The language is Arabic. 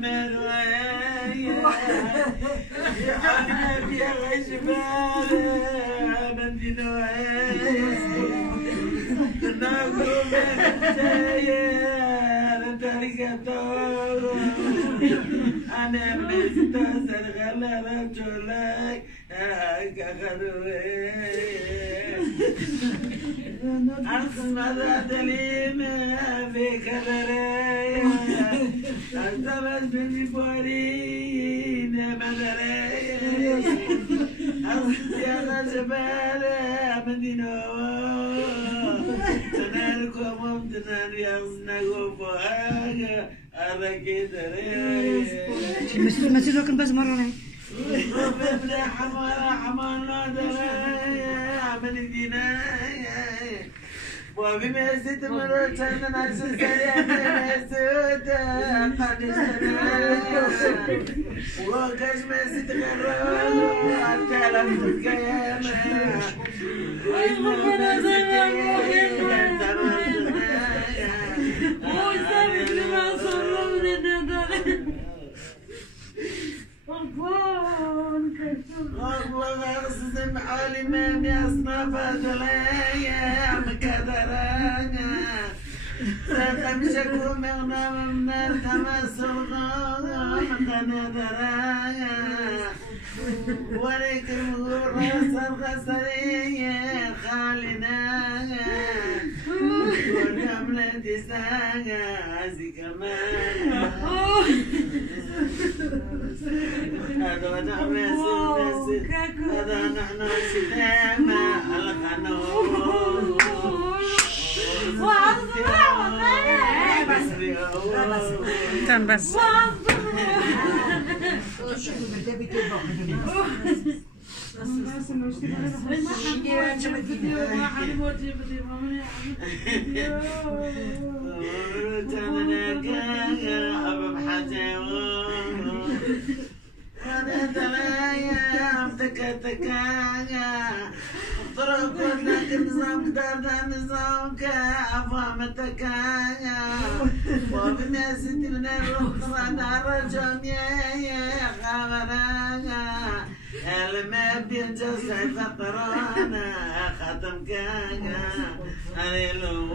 مروية يحنى في غجبال بنتي نوية تناقو من التاير تركتو أنا مستسر غلرت لك كخروي أصمد دلينا في كدري أصمد بالبورين مدري أصمد يا غجبال مدينة تناركم ومتنار يغزنكم فوق أنا كدري مسجد لكم بس مرة وببدا حمار دري عمل ديناي وبما زدت مرة أنا سريع مسود قد وكاش ما زدت غرام أتعلم الكيامة وإذا والله أغسل حالي ما بيصنف دلايا مكدرانا ستمشكو مغنم من التمس الغام تندرايا ولكن غرس الغسرية خالنايا والجملة ساقا زكمانا هذا نحن هذا نحن سلامة القانون كان بس أنا تلايا تكايا طرقت لك نظام قدرت نظامك أفهمتكايا وبالناس من الرخصة نار الجميع خبرايا لما بيرجس فطرانا ختم كايا أنا لو